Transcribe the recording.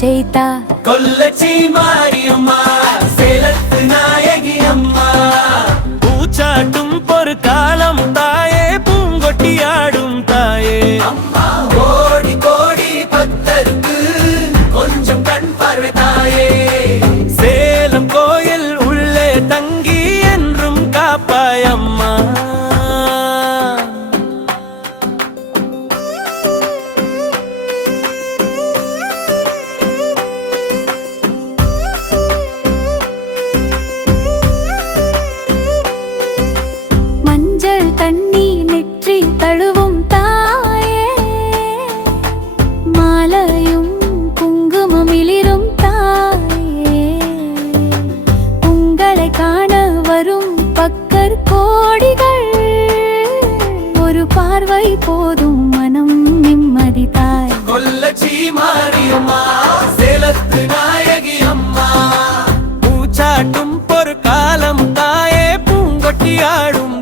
செய்தா. கொல்லச்சி மாரியம்மா சேலத்து நாயகி அம்மா, பூச்சாட்டும் பொறு காலம் தாயே, பூங்கொட்டியாடும் தாயே அம்மா. கோடி கோடி பக்தருக்கு கொஞ்சம் கண் பார்வை தாயே, சேலம் கோயில் உள்ளே தங்கி என்றும் காப்பாய் அம்மா. தண்ணி நெற்றி தழுவும் தாயே, மாலையும் குங்குமம் இளிரும் தாயே, உங்களை காண வரும் பக்தர் கோடிகள், ஒரு பார்வை போதும் மனம் நிம்மதி தாய். கொல்லச்சி மாரியம்மா சேலத்து நாயகி அம்மா, பூச்சாட்டும் பொறு காலம் தாயே, பூங்கொட்டியாடும்